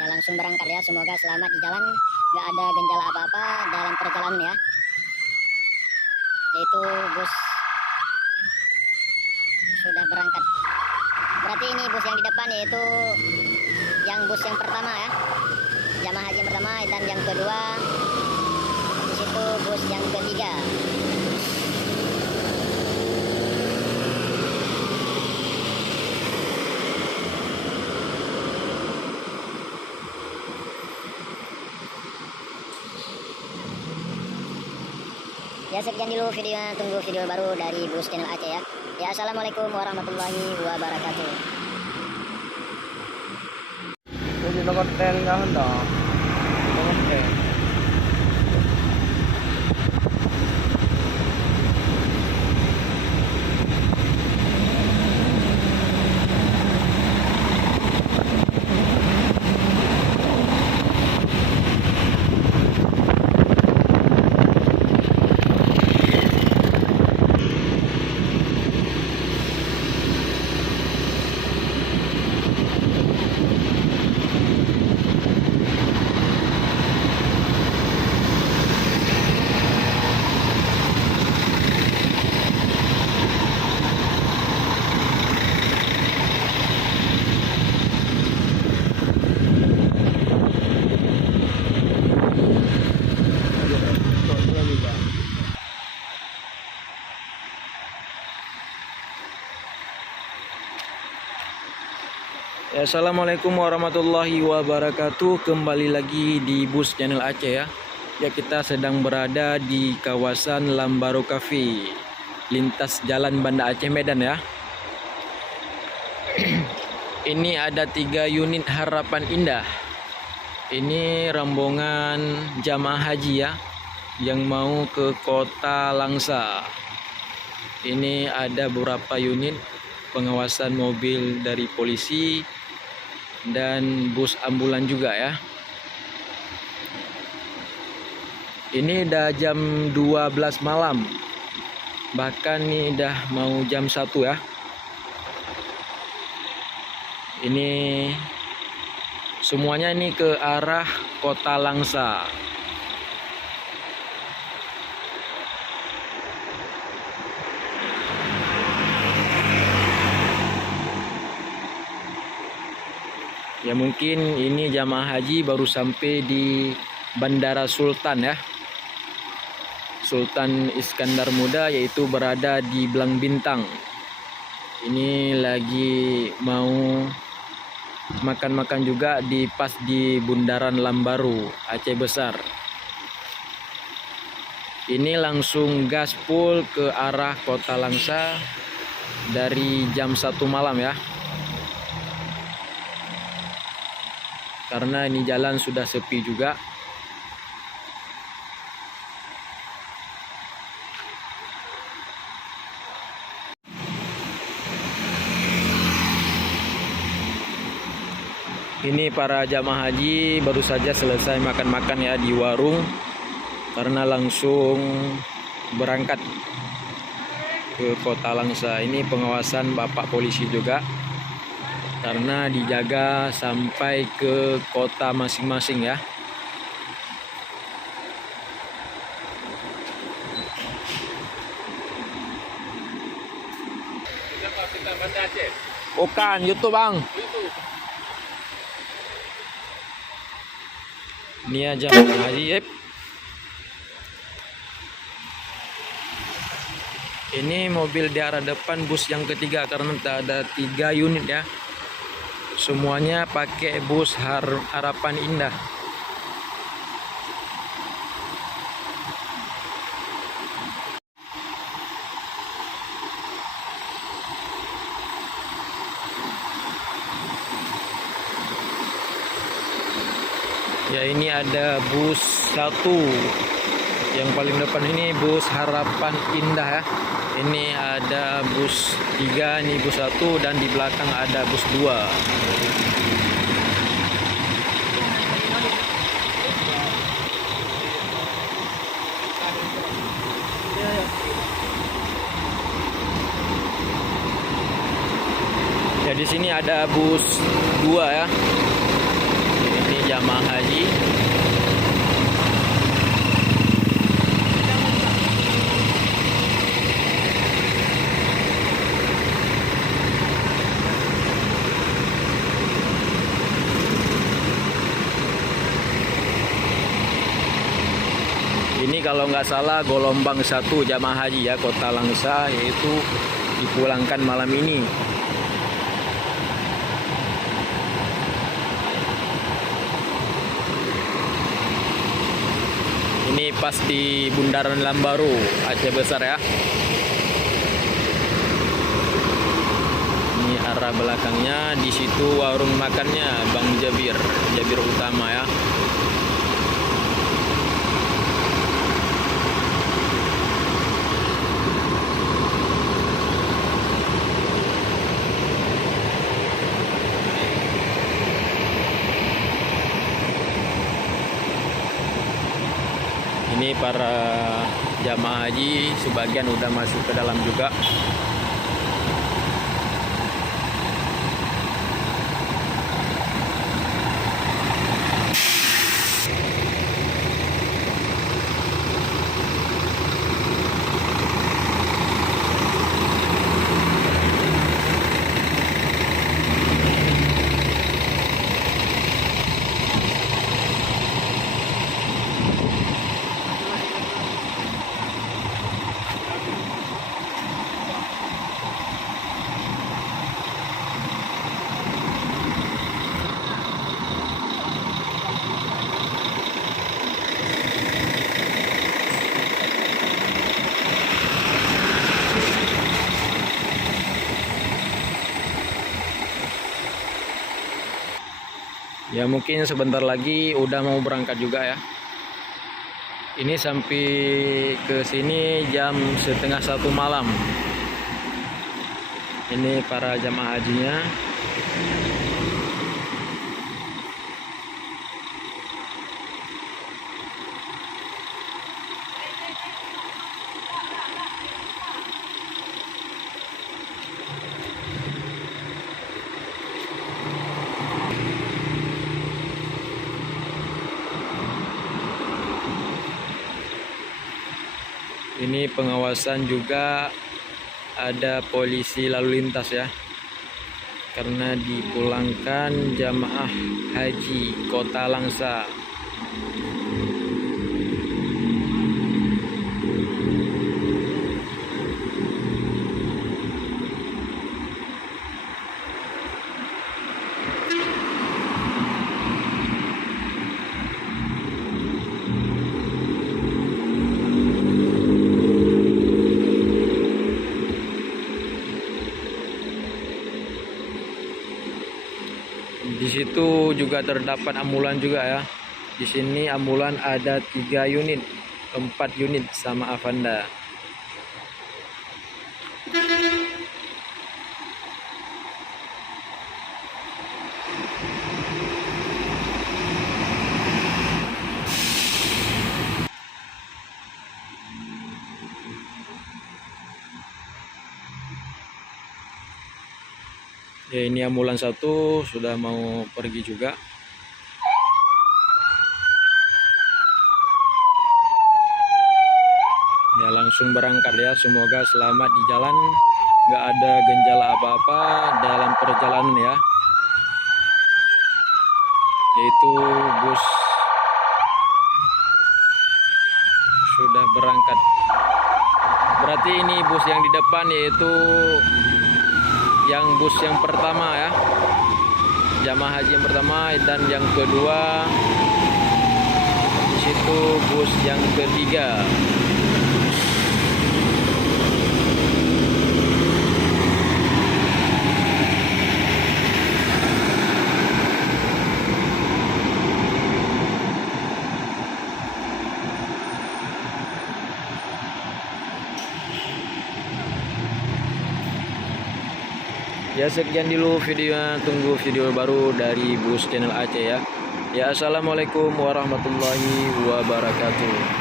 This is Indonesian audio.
Ya langsung berangkat ya, semoga selamat di jalan, nggak ada gejala apa-apa dalam perjalanan ya. Yaitu bus sudah berangkat. Berarti ini bus yang di depan yaitu yang bus yang pertama ya, jamaah haji yang pertama, dan yang kedua di situ bus yang ketiga. Ya sekian dulu videonya, tunggu video baru dari Bus Channel Aceh ya. Ya assalamualaikum warahmatullahi wabarakatuh. Jadi no konten nggak hendak, no konten. Ya, assalamualaikum warahmatullahi wabarakatuh. Kembali lagi di Bus Channel Aceh ya. Ya, kita sedang berada di kawasan Lambaro Cafe, lintas Jalan Banda Aceh Medan ya. Ini ada 3 unit Harapan Indah. Ini rombongan jamaah haji ya, yang mau ke Kota Langsa. Ini ada beberapa unit pengawasan mobil dari polisi dan bus ambulan juga ya. Ini udah jam 12 malam, bahkan ini udah mau jam 1 ya. Ini semuanya ini ke arah Kota Langsa. Ya mungkin ini jamaah haji baru sampai di Bandara Sultan ya, Sultan Iskandar Muda, yaitu berada di Belang Bintang. Ini lagi mau makan-makan juga pas di Bundaran Lambaru Aceh Besar. Ini langsung gaspol ke arah Kota Langsa dari jam 1 malam ya. Karena ini jalan sudah sepi juga. Ini para jamaah haji baru saja selesai makan-makan ya di warung, karena langsung berangkat ke Kota Langsa. Ini pengawasan Bapak polisi juga, karena dijaga sampai ke kota masing-masing ya. Bukan YouTube bang. Ini aja haji. Ini mobil di arah depan bus yang ketiga, karena ada 3 unit ya. Semuanya pakai bus Harapan Indah. Ya, ini ada bus 1 yang paling depan, ini bus Harapan Indah ya. Ini ada bus 3, ini bus 1, dan di belakang ada bus 2. Ya, di sini ada bus 2 ya. Ini jamaah haji. Ini kalau nggak salah gelombang 1 jamaah haji ya Kota Langsa, yaitu dipulangkan malam ini. Ini pas di Bundaran Lambaru, Aceh Besar ya. Ini arah belakangnya, di situ warung makannya Bang Jabir, Jabir Utama ya. Ini para jamaah haji sebagian udah masuk ke dalam juga. Ya mungkin sebentar lagi udah mau berangkat juga ya. Ini sampai ke sini jam 12:30 malam. Ini para jamaah hajinya. Ini pengawasan juga, ada polisi lalu lintas ya, karena dipulangkan jamaah haji Kota Langsa. Di situ juga terdapat ambulan juga ya. Di sini ambulan ada 3 unit, 4 unit sama Avanda. Ya ini ambulan 1 sudah mau pergi juga. Ya langsung berangkat ya, semoga selamat di jalan, nggak ada gejala apa-apa dalam perjalanan ya. Yaitu bus sudah berangkat. Berarti ini bus yang di depan yaitu yang bus yang pertama ya, jamaah haji yang pertama, dan yang kedua di situ bus yang ketiga. Ya sekian dulu videonya, tunggu video baru dari Bus Channel Aceh ya. Ya assalamualaikum warahmatullahi wabarakatuh.